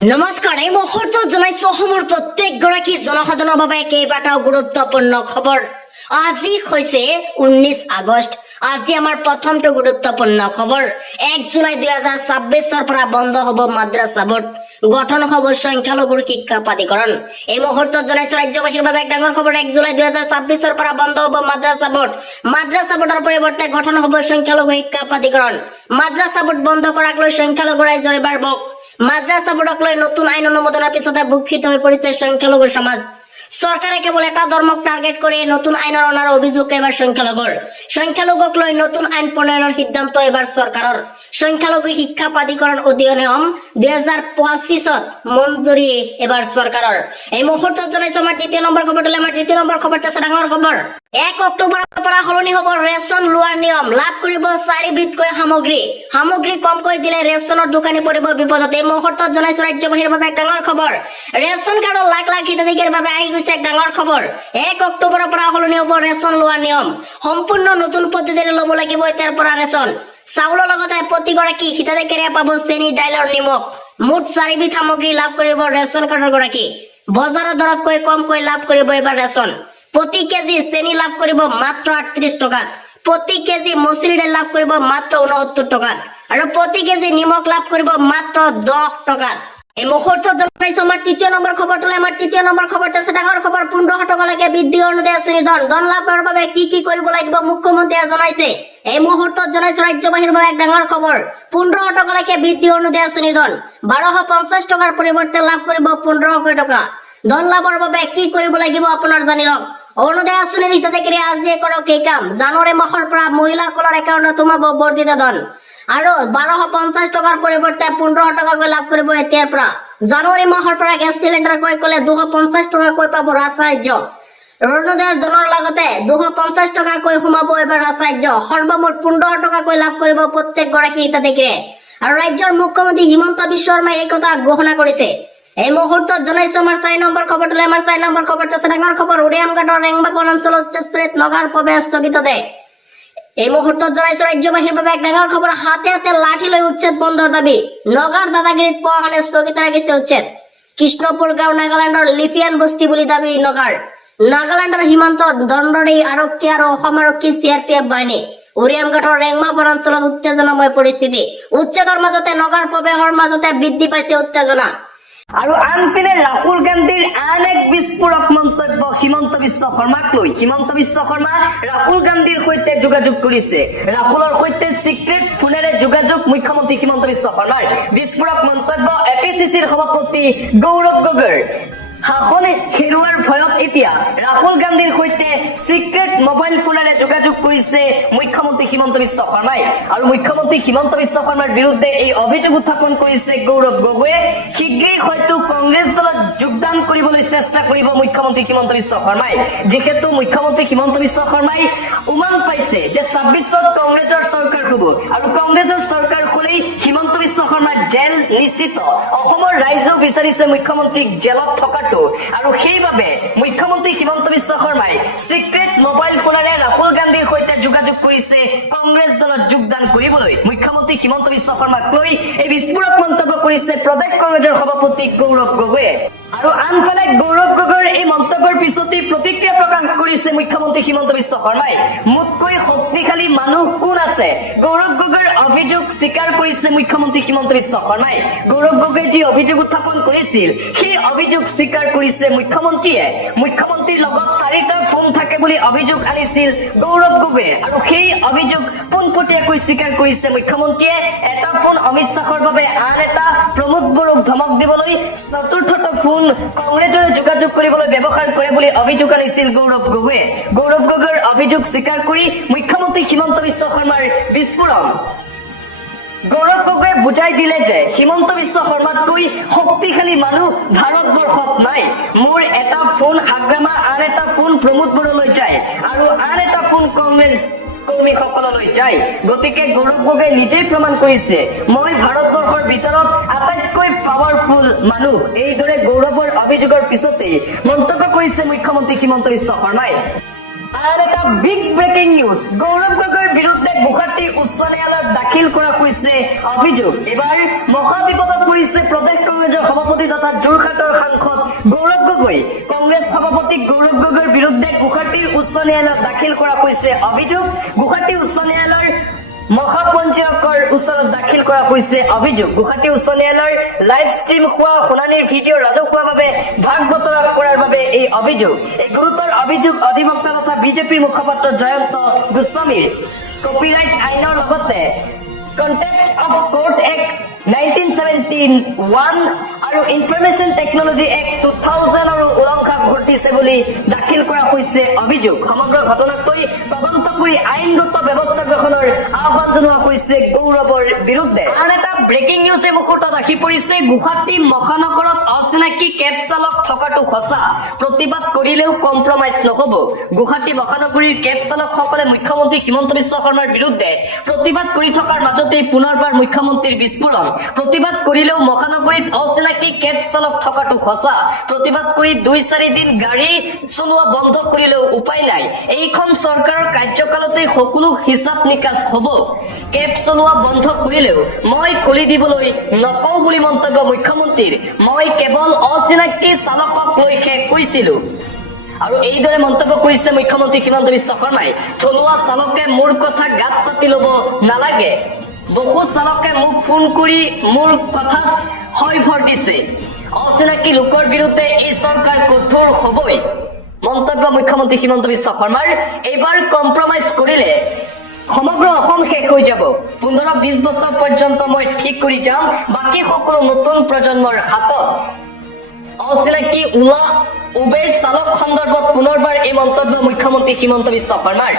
নমস্কাৰ, এই মুহূৰ্তত জনাইছো অসমৰ প্ৰত্যেকগৰাকী জনসাধাৰণৰ বাবে কেইবাটাও গুৰুত্বপূৰ্ণ খবৰ। আজি হৈছে 19 আগষ্ট। আজি আমাৰ প্ৰথমটো গুৰুত্বপূৰ্ণ খবৰ। 1 জুলাই 2026 পৰা বন্ধ হ'ব মাদ্ৰাছা বোৰ্ড, গঠন হ'ব সংখ্যালঘুৰ শিক্ষা প্ৰাধিকৰণ। এই মুহূৰ্তত জনাইছো ৰাজ্যবাসীৰ বাবে এক ডাঙৰ খবৰ। 1 জুলাই 2026 পৰা বন্ধ হ'ব মাদ্ৰাছা বোৰ্ড। মাদ্ৰাছা বোৰ্ডৰ পৰিৱৰ্তে গঠন হ'ব সংখ্যালঘু শিক্ষা প্ৰাধিকৰণ। মাদ্ৰাছা বোৰ্ড বন্ধ কৰাক লৈ সংখ্যালঘু ৰাইজৰ এবাৰ বুক। মাদ্ৰাছা বোৰ্ডক লৈ নতুন আইন অনুমোদনৰ পিছতে ভূক্ষিত হৈ পৰিছে সংখ্যালঘু সমাজ। চৰকাৰে কেৱল এটা ধৰ্মক টাৰ্গেট কৰি নতুন আইনৰ অনাৰ অভিযোগ এবাৰ সংখ্যালঘুৰ। সংখ্যালঘুক লৈ নতুন আইন প্ৰণয়নৰ সিদ্ধান্ত এবাৰ চৰকাৰৰ। সংখ্যালঘু শিক্ষা প্ৰাধিকৰণ অধিনিয়ম 2025ত মঞ্জুৰি এবাৰ চৰকাৰৰ। এই মুহূৰ্তত জনাইছো আমাৰ দ্বিতীয় নম্বৰ খবৰটো। আমাৰ দ্বিতীয় নম্বৰ খবৰটো আছে ডাঙৰ খবৰ। 1 অক্টোবৰৰ পৰা সলনি হ'ব ৰেচন লোৱাৰ নিয়ম। লাভ কৰিব 4 বিধকৈ সামগ্ৰী কমকৈ দিলে ৰেচনৰ দোকানী পৰিব বিপদত। এই মুহূৰ্তত জনাইছো ৰাজ্যবাসীৰ বাবে এক ডাঙৰ খবৰ। ৰেচন কাৰ্ডৰ লাখ লাখ হিতাধিকাৰীৰ বাবে আহি গৈছে এক ডাঙৰ খবৰ। 1 অক্টোবৰৰ পৰা সলনি হ'ব ৰেচন লোৱাৰ নিয়ম। সম্পূৰ্ণ নতুন পদ্ধতিৰে ল'ব লাগিব এতিয়াৰ পৰা ৰেচন। চাউলৰ লগতে প্ৰতিগৰাকী হিতাধিকাৰীয়ে পাব চেনি, দাইলৰ নিমখ। মুঠ 4 বিধ সামগ্ৰী লাভ কৰিব ৰেচন কাৰ্ডৰ গৰাকী। বজাৰৰ দৰতকৈ কমকৈ লাভ কৰিব এবাৰ ৰেচন। প্ৰতি কেজি চেনি লাভ কৰিব মাত্ৰ 38 টকাত। প্ৰতি কেজি মচুৰি দাইল লাভ কৰিব মাত্ৰ 69 টকাত। আৰু প্ৰতি কেজি নিমখ লাভ কৰিব মাত্ৰ 10 টকাত। এই মুহূৰ্তত জনাইছো আমাৰ তৃতীয় নম্বৰ খবৰটো। আমাৰ তৃতীয় নম্বৰ খবৰটো আছে ডাঙৰ খবৰ। 1500 টকালৈকে বৃদ্ধি অৰুণোদয় আঁচনি ধন লাভৰ বাবে কি কৰিব লাগিব মুখ্যমন্ত্ৰীয়ে জনাইছে। এই মুহূৰ্তত জনাইছো ৰাজ্যবাসীৰ বাবে এক ডাঙৰ খবৰ। 1500 টকালৈকে বৃদ্ধি অৰুণোদয় আঁচনি ধন 1250 টকাৰ পৰিৱৰ্তে লাভ কৰিব 1500 টকা। ধন লাভৰ বাবে কি কৰিব লাগিব আপোনাৰ জানি লওক। অৰুণোদয় আঁচনিৰ হিতাধিকাৰী আজিয়ে কৰক এই কাম। জানুৱাৰী মাহৰ পৰা মহিলাসকলৰ একাউণ্টত সোমাব বৰ্ধিত ধন। আৰু 1250 টকাৰ পৰিৱৰ্তে 1500 টকাকৈ লাভ কৰিব এতিয়াৰ পৰা। জানুৱাৰী মাহৰ পৰা গেছ চিলিণ্ডাৰ ক্ৰয় কৰিলে 250 টকাকৈ পাব ৰাজসাহায্য। অৰুণোদয়ৰ ধনৰ লগতে 250 টকাকৈ সোমাব এবাৰ ৰাজসাহায্য। সৰ্বমুঠ 1500 টকাকৈ লাভ কৰিব প্ৰত্যেকগৰাকী হিতাধিকাৰীয়ে। আৰু ৰাজ্যৰ মুখ্যমন্ত্ৰী হিমন্ত বিশ্ব শৰ্মাই এই কথা ঘোষণা কৰিছে। এই মুহূৰ্তত জনাইছো আমাৰ 4 নম্বৰ খবৰটো। আমাৰ 4 নম্বৰ খবৰটো আছে ডাঙৰ খবৰ। উৰিয়ামঘাটৰ ৰেংবা বনাঞ্চল উচ্চস্তৰীত নগাৰ প্ৰৱেশ স্থগিত দে। এই মুহূৰ্তত জনাইছো ৰাজ্যবাসীৰ বাবে এক ডাঙৰ খবৰ। হাতে হাতে লাঠি লৈ উচ্ছেদ বন্ধৰ দাবী। নগাৰ দাদাগিৰিত প্ৰশাসনে স্থগিত ৰাখিছে উচ্ছেদ। কৃষ্ণপুৰ গাঁও নাগালেণ্ডৰ লিফিয়ান বস্তি বুলি দাবী নগাৰ। নাগালেণ্ডৰ সীমান্ত দণ্ডৰী আৰক্ষী আৰু অসম আৰক্ষী CRPF বাহিনী। উৰিয়ামঘাটৰ ৰেংমা বনাঞ্চলত উত্তেজনাময় পৰিস্থিতি। উচ্ছেদৰ মাজতে নগাৰ প্ৰৱেশৰ মাজতে বৃদ্ধি পাইছে উত্তেজনা। আৰু আনপিনে ৰাহুল গান্ধীৰ আন এক বিস্ফোৰক মন্তব্য হিমন্ত বিশ্ব শৰ্মাক লৈ। হিমন্ত বিশ্ব শৰ্মা ৰাহুল গান্ধীৰ সৈতে যোগাযোগ কৰিছে। ৰাহুলৰ সৈতে চিক্ৰেট ফোনেৰে যোগাযোগ মুখ্যমন্ত্ৰী হিমন্ত বিশ্ব শৰ্মাৰ। বিস্ফোৰক মন্তব্য APCCৰ সভাপতি গৌৰৱ গগৈৰ। শাসন হেৰুৱাৰ ভয়ত এতিয়া ৰাহুল গান্ধীৰ সৈতে চিক্ৰেট মোবাইল ফোনেৰে যোগাযোগ কৰিছে মুখ্যমন্ত্ৰী হিমন্ত বিশ্ব শৰ্মাই। আৰু মুখ্যমন্ত্ৰী হিমন্ত বিশ্ব শৰ্মাৰ বিৰুদ্ধে এই অভিযোগ উত্থাপন কৰিছে গৌৰৱ গগৈয়ে। শীঘ্ৰেই হয়তো কংগ্ৰেছ দলত যোগদান কৰিবলৈ চেষ্টা কৰিব মুখ্যমন্ত্ৰী হিমন্ত বিশ্ব শৰ্মাই। যিহেতু মুখ্যমন্ত্ৰী হিমন্ত বিশ্ব শৰ্মাই উমান পাইছে যে 26ত কংগ্ৰেছৰ চৰকাৰ হ'ব। আৰু কংগ্ৰেছৰ চৰকাৰ হ'লেই হিমন্ত বিশ্ব শৰ্মাৰ জেল নিশ্চিত। অসমৰ ৰাইজেও বিচাৰিছে মুখ্যমন্ত্ৰীক জেলত থকা। আৰু সেইবাবে মুখ্যমন্ত্ৰী হিমন্ত বিশ্ব শৰ্মাই চিক্ৰেট মোবাইল ফোনেৰে ৰাহুল গান্ধীৰ সৈতে যোগাযোগ কৰিছে কংগ্ৰেছ দলত যোগদান কৰিবলৈ। মুখ্যমন্ত্ৰী হিমন্ত বিশ্ব শৰ্মাক লৈ এই বিস্ফোৰক মন্তব্য কৰিছে প্ৰদেশ কংগ্ৰেছৰ সভাপতি গৌৰৱ গগৈয়ে। আৰু আনফালে গৌৰৱ গগৈৰ এই মন্তব্যৰ পিছতেই প্ৰতিক্ৰিয়া প্ৰকাশ কৰিছে মুখ্যমন্ত্ৰী হিমন্ত বিশ্ব শৰ্মাই। মোতকৈ শক্তিশালী মানুহ কোন আছে? গৌৰৱ গগৈৰ অভিযোগ স্বীকাৰ কৰিছে মুখ্যমন্ত্ৰী হিমন্ত বিশ্ব শৰ্মাই। গৌৰৱ গগৈয়ে যি অভিযোগ উত্থাপন কৰিছিল সেই অভিযোগ স্বীকাৰ কৰিছে মুখ্যমন্ত্ৰীয়ে। মুখ্যমন্ত্ৰীৰ লগত 4টা ফোন থাকে বুলি অভিযোগ আনিছিল গৌৰৱ গগৈয়ে। আৰু সেই অভিযোগ পোনপটীয়াকৈ স্বীকাৰ কৰিছে মুখ্যমন্ত্ৰীয়ে। এটা ফোন অমিত শ্বাহৰ বাবে, আন এটা প্ৰমোদ বড়োক ধমক দিবলৈ, চতুৰ্থটো ফোন কংগ্ৰেছৰে যোগাযোগ কৰিবলৈ ব্যৱহাৰ কৰে বুলি অভিযোগ আনিছিল গৌৰৱ গগৈয়ে। গৌৰৱ গগৈৰ অভিযোগ স্বীকাৰ কৰি মুখ্যমন্ত্ৰী হিমন্ত বিশ্ব শৰ্মাৰ বিস্ফোৰণ। গৌৰৱ গগৈয়ে বুজাই দিলে যে হিমন্ত বিশ্ব শৰ্মাতকৈ শক্তিশালী মানুহ ভাৰতবৰ্ষত নাই। মোৰ এটা ফোন হাগ্ৰামা, আন এটা ফোন প্ৰমোদ বড়োলৈ যায় আৰু আন এটা ফোন কংগ্ৰেছ কৰ্মীসকললৈ যায়। গতিকে গৌৰৱ গগৈয়ে নিজেই প্ৰমাণ কৰিছে মই ভাৰতবৰ্ষৰ ভিতৰত আটাইতকৈ পাৱাৰফুল মানুহ। এইদৰে গৌৰৱৰ অভিযোগৰ পিছতেই মন্তব্য কৰিছে মুখ্যমন্ত্ৰী হিমন্ত বিশ্ব শৰ্মাই। আৰ এটা বিগ ব্ৰেকিং নিউজ, গৌৰৱ গগৈৰ বিৰুদ্ধে গুৱাহাটী উচ্চ ন্যায়ালয়ত দাখিল কৰা হৈছে অভিযোগ। এবাৰ মহা বিপদত পৰিছে প্ৰদেশ কংগ্ৰেছৰ সভাপতি তথা যোৰহাটৰ সাংসদ গৌৰৱ গগৈ। কংগ্ৰেছ সভাপতি গৌৰৱ গগৈৰ বিৰুদ্ধে গুৱাহাটীৰ উচ্চ ন্যায়ালয়ত দাখিল কৰা হৈছে অভিযোগ। গুৱাহাটী উচ্চ ন্যায়ালয়ৰ মহাপঞ্জীয়কৰ ওচৰত দাখিল কৰা হৈছে অভিযোগ। গুৱাহাটী উচ্চ ন্যায়ালয়ৰ লাইভ ষ্ট্ৰীম হোৱা শুনানিৰ ভিডিঅ' ৰাজহুৱাভাৱে ভাগ বতৰা কৰাৰ বাবে এই অভিযোগ। এই গুৰুতৰ অভিযোগ অধিবক্তা তথা বিজেপিৰ মুখপাত্ৰ জয়ন্ত গোস্বামীৰ। কপিৰাইট আইনৰ লগতে কণ্টেম্প্ট অফ কোৰ্ট এক্ট 1971 আৰু ইনফৰমেশ্যন টেকনলজি এক্ট 2000 উলংঘা ঘটিছে বুলি দাখিল কৰা হৈছে অভিযোগ। সমগ্ৰ ঘটনাক লৈ তদন্ত কৰি আইনগত ব্যৱস্থা গ্ৰহণৰ আহ্বান জনোৱা হৈছে গৌৰৱৰ বিৰুদ্ধে। আন এটা ব্ৰেকিং নিউজ এই মুহূৰ্তত আহি পৰিছে, গুৱাহাটী মহানগৰত অচিনাকি কেব চালক থকাটো সঁচা, প্ৰতিবাদ কৰিলেও কম্প্ৰমাইজ নহব। গুৱাহাটী মহানগৰীৰ কেব চালকসকলে মুখ্যমন্ত্ৰী হিমন্ত বিশ্ব শৰ্মাৰ বিৰুদ্ধে প্ৰতিবাদ কৰি থকাৰ মাজতেই পুনৰবাৰ মুখ্যমন্ত্ৰীৰ বিস্ফোৰণ। প্ৰতিবাদ কৰিলেও মহানগৰীত অচিনাকি কেব চালক থকাটো সঁচা, প্ৰতিবাদ কৰি 2-4 দিন গাড়ী চলোৱা বন্ধ কৰিলেও উপায় নাই। এইখন চৰকাৰৰ কাৰ্যকালতে সকলো হিচাপ নিকাচ হব। কেব চলোৱা বন্ধ কৰিলেও মই খুলি দিবলৈ নকওঁ বুলি মন্তব্য মুখ্যমন্ত্ৰীৰ। মই কেৱল অচিনাকি চালকক লৈহে কৈছিলো। আৰু এইদৰে মন্তব্য কৰিছে মুখ্যমন্ত্ৰী হিমন্ত বিশ্ব শৰ্মাই। থলুৱা চালকে মোৰ কথা গাত পাতি ল'ব নালাগে। বহু চালকে মোক ফোন কৰি মোৰ কথাত হয় ভৰ দিছে। অচিনাকি লোকৰ বিৰুদ্ধে এই চৰকাৰ কঠোৰ হবই। মন্তব্য মুখ্যমন্ত্ৰী হিমন্ত বিশ্ব শৰ্মাৰ। এইবাৰ কম্প্ৰমাইজ কৰিলে সমগ্ৰ অসম শেষ হৈ যাব। 15-20 বছৰ পৰ্যন্ত মই ঠিক কৰি যাম, বাকী সকলো নতুন প্ৰজন্মৰ হাতত। অচিনাকি ওলা উবেৰ চালক সন্দৰ্ভত পুনৰবাৰ এই মন্তব্য মুখ্যমন্ত্ৰী হিমন্ত বিশ্ব শৰ্মাৰ।